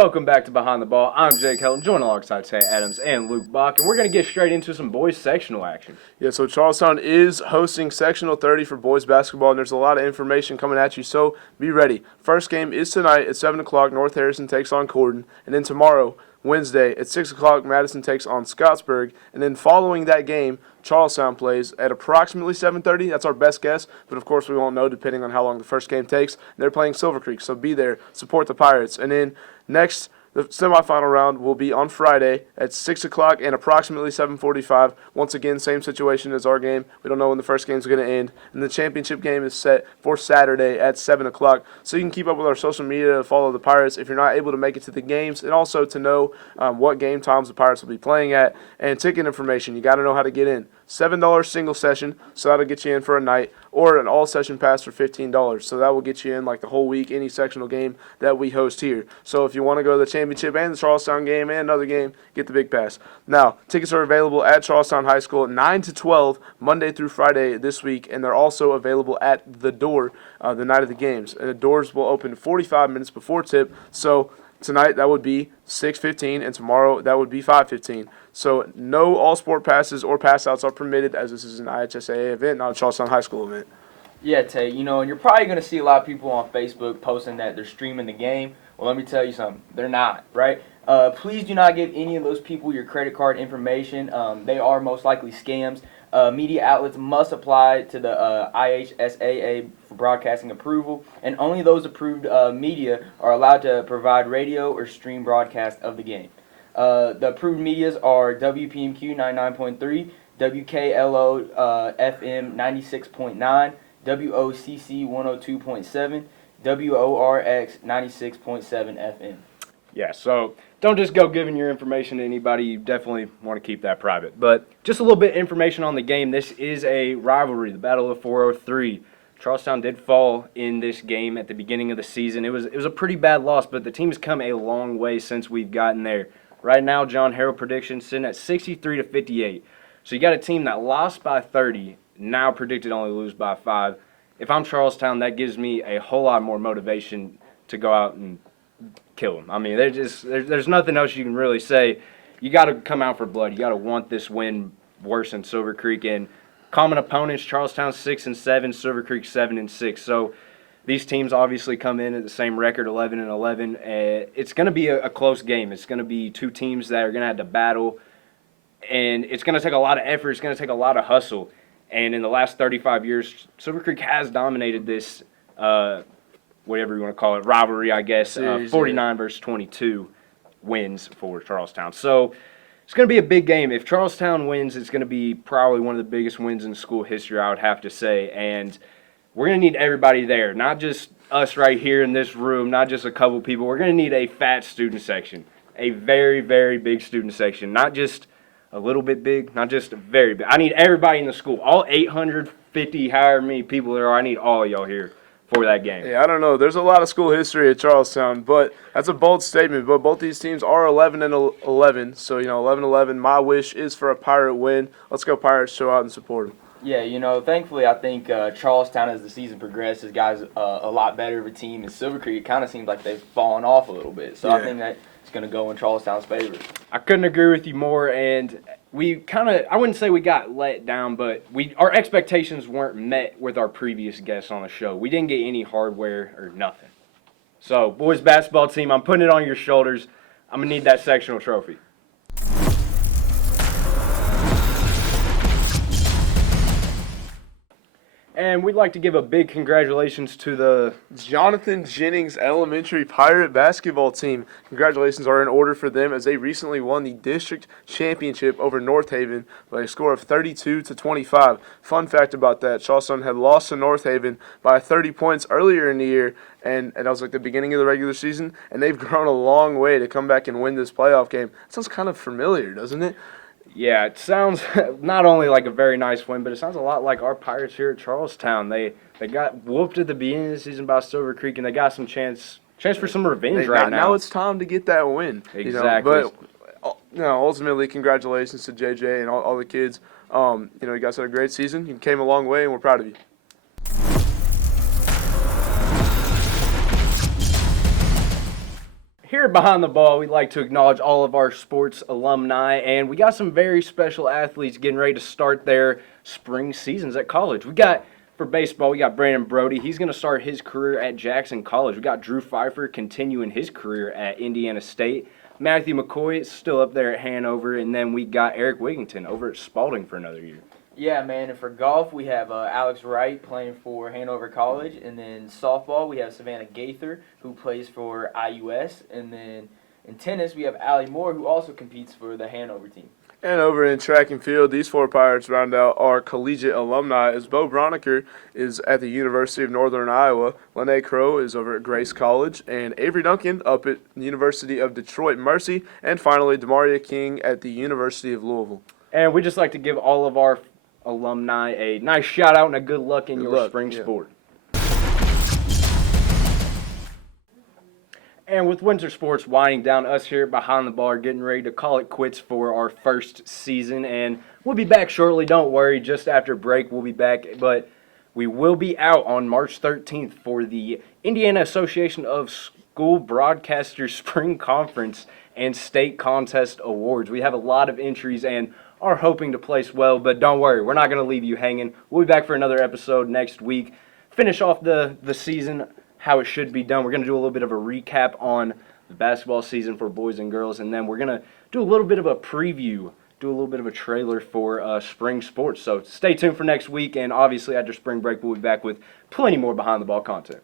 Welcome back to Behind the Ball. I'm Jake Helton, joined alongside Tay Adams and Luke Bach, and we're going to get straight into some boys sectional action. Yeah, so Charlestown is hosting Sectional 30 for boys basketball, and there's a lot of information coming at you, so be ready. First game is tonight at 7 o'clock. North Harrison takes on Corden, and then tomorrow, Wednesday, at 6 o'clock, Madison takes on Scottsburg, and then following that game, Charlestown plays at approximately 7:30. That's our best guess, but of course we won't know depending on how long the first game takes. They're playing Silver Creek, so be there, support the Pirates. And then next, the semifinal round will be on Friday at 6 o'clock and approximately 7:45. Once again, same situation as our game. We don't know when the first game is going to end. And the championship game is set for Saturday at 7 o'clock. So you can keep up with our social media to follow the Pirates if you're not able to make it to the games, and also to know what game times the Pirates will be playing at. And ticket information, you got to know how to get in. $7 single session, so that'll get you in for a night, or an all-session pass for $15. So that will get you in like the whole week, any sectional game that we host here. So if you want to go to the championship and the Charlestown game and another game, get the big pass. Now, tickets are available at Charlestown High School 9 to 12, Monday through Friday this week, and they're also available at the door the night of the games. And the doors will open 45 minutes before tip, so tonight that would be 6:15, and tomorrow that would be 5:15. So no all-sport passes or pass-outs are permitted, as this is an IHSAA event, not a Charlestown High School event. Yeah, Tay, and you're probably going to see a lot of people on Facebook posting that they're streaming the game. Well, let me tell you something. They're not, right? Please do not give any of those people your credit card information. They are most likely scams. Media outlets must apply to the IHSAA for broadcasting approval, and only those approved media are allowed to provide radio or stream broadcast of the game. The approved medias are WPMQ 99.3, WKLO FM 96.9, WOCC 102.7, WORX 96.7 FM. Yeah, so don't just go giving your information to anybody. You definitely want to keep that private. But just a little bit of information on the game. This is a rivalry, the Battle of 403. Charlestown did fall in this game at the beginning of the season. It was a pretty bad loss, but the team has come a long way since we've gotten there. Right now, John Harrell predictions sitting at 63 to 58. So you got a team that lost by 30, now predicted only lose by 5. If I'm Charlestown, that gives me a whole lot more motivation to go out and kill them. I mean, there's nothing else you can really say. You got to come out for blood. You got to want this win worse than Silver Creek. And common opponents, Charlestown 6-7, Silver Creek 7-6. So these teams obviously come in at the same record, 11-11. It's going to be a close game. It's going to be two teams that are going to have to battle, and it's going to take a lot of effort. It's going to take a lot of hustle. And in the last 35 years, Silver Creek has dominated this, whatever you want to call it, rivalry, I guess. 49 versus 22 wins for Charlestown. So it's going to be a big game. If Charlestown wins, it's going to be probably one of the biggest wins in school history, I would have to say. And we're going to need everybody there, not just us right here in this room, not just a couple people. We're going to need a fat student section, a very, very big student section, not just a little bit big, not just very big. I need everybody in the school, all 850, however many people there are. I need all of y'all here for that game. Yeah, I don't know. There's a lot of school history at Charlestown, but that's a bold statement. But both these teams are 11-11, so 11-11. My wish is for a Pirate win. Let's go Pirates! Show out and support them. Yeah, thankfully I think Charlestown, as the season progresses, guys a lot better of a team. And Silver Creek, it kind of seems like they've fallen off a little bit. So yeah. I think that it's going to go in Charlestown's favor. I couldn't agree with you more, and we I wouldn't say we got let down, but our expectations weren't met with our previous guests on the show. We didn't get any hardware or nothing. So, boys basketball team, I'm putting it on your shoulders. I'm going to need that sectional trophy. And we'd like to give a big congratulations to the Jonathan Jennings Elementary Pirate basketball team. Congratulations are in order for them as they recently won the district championship over North Haven by a score of 32-25. Fun fact about that, Charlestown had lost to North Haven by 30 points earlier in the year, and that was like the beginning of the regular season, and they've grown a long way to come back and win this playoff game. It sounds kind of familiar, doesn't it? Yeah, it sounds not only like a very nice win, but it sounds a lot like our Pirates here at Charlestown. They got whooped at the beginning of the season by Silver Creek, and they got some chance for some revenge right now. Now it's time to get that win. Exactly. But ultimately, congratulations to JJ and all the kids. You guys had a great season. You came a long way, and we're proud of you. Here here at Behind the Ball, we'd like to acknowledge all of our sports alumni, and we got some very special athletes getting ready to start their spring seasons at college. For baseball, we got Brandon Brody. He's going to start his career at Jackson College. We got Drew Pfeiffer continuing his career at Indiana State. Matthew McCoy is still up there at Hanover, and then we got Eric Wigington over at Spalding for another year. Yeah, man, and for golf, we have Alex Wright playing for Hanover College, and then softball, we have Savannah Gaither, who plays for IUS, and then in tennis, we have Allie Moore, who also competes for the Hanover team. And over in track and field, these four Pirates round out our collegiate alumni as Bo Broniker is at the University of Northern Iowa, Lene Crow is over at Grace College, and Avery Duncan up at the University of Detroit Mercy, and finally Demaria King at the University of Louisville. And we just like to give all of our alumni a nice shout out and a good luck in your spring sport. And with winter sports winding down, us here Behind the Ball are getting ready to call it quits for our first season, and we'll be back shortly. Don't worry, just after break we'll be back, but we will be out on March 13th for the Indiana Association of School Broadcasters Spring Conference and State Contest Awards. We have a lot of entries and are hoping to place well, but don't worry, we're not going to leave you hanging. We'll be back for another episode next week. Finish off the season how it should be done. We're going to do a little bit of a recap on the basketball season for boys and girls, and then we're going to do a little bit of a preview, do a little bit of a trailer for spring sports. So stay tuned for next week, and obviously after spring break, we'll be back with plenty more Behind the Ball content.